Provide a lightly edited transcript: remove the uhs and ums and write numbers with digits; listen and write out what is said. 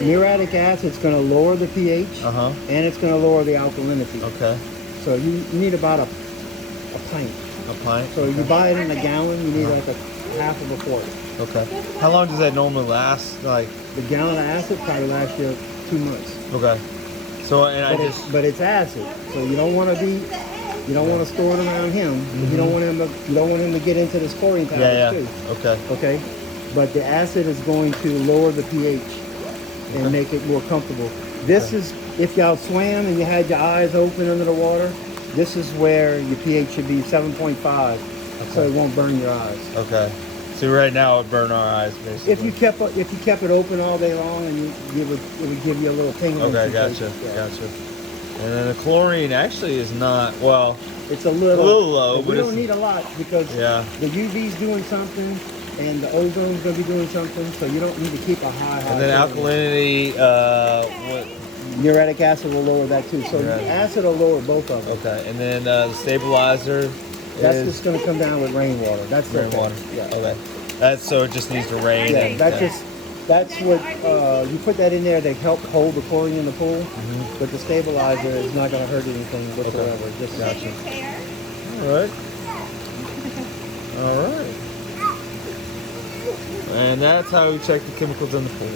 Muriatic acid's going to lower the pH, and it's going to lower the alkalinity. Okay. So you need about a pint. A pint? So you buy it in a gallon, you need like a half of a quart. Okay. How long does that normally last? Like the gallon of acid probably lasts you 2 months. Okay. So but it's acid, so you don't want to want to store it around him. You don't want him to get into this chlorine powder too. Okay. Okay. But the acid is going to lower the pH and make it more comfortable. This is if y'all swam and you had your eyes open under the water. This is where your pH should be 7.5, so it won't burn your eyes. Okay. So right now it would burn our eyes basically. If you kept it open all day long, and it would give you a little tingling. Okay, gotcha. And then the chlorine actually is not It's a little low, but we don't need a lot because the UV's doing something and the ozone's going to be doing something, so you don't need to keep a high. And then alkalinity, muriatic acid will lower that too. So acid will lower both of them. Okay, and then the stabilizer. That's just going to come down with rainwater. That's rainwater. Yeah. Okay. So it just needs to rain. Yeah. That's what you put that in there to help hold the chlorine in the pool. But the stabilizer is not going to hurt anything whatsoever. Okay. Just gotcha. All right. And that's how we check the chemicals in the pool.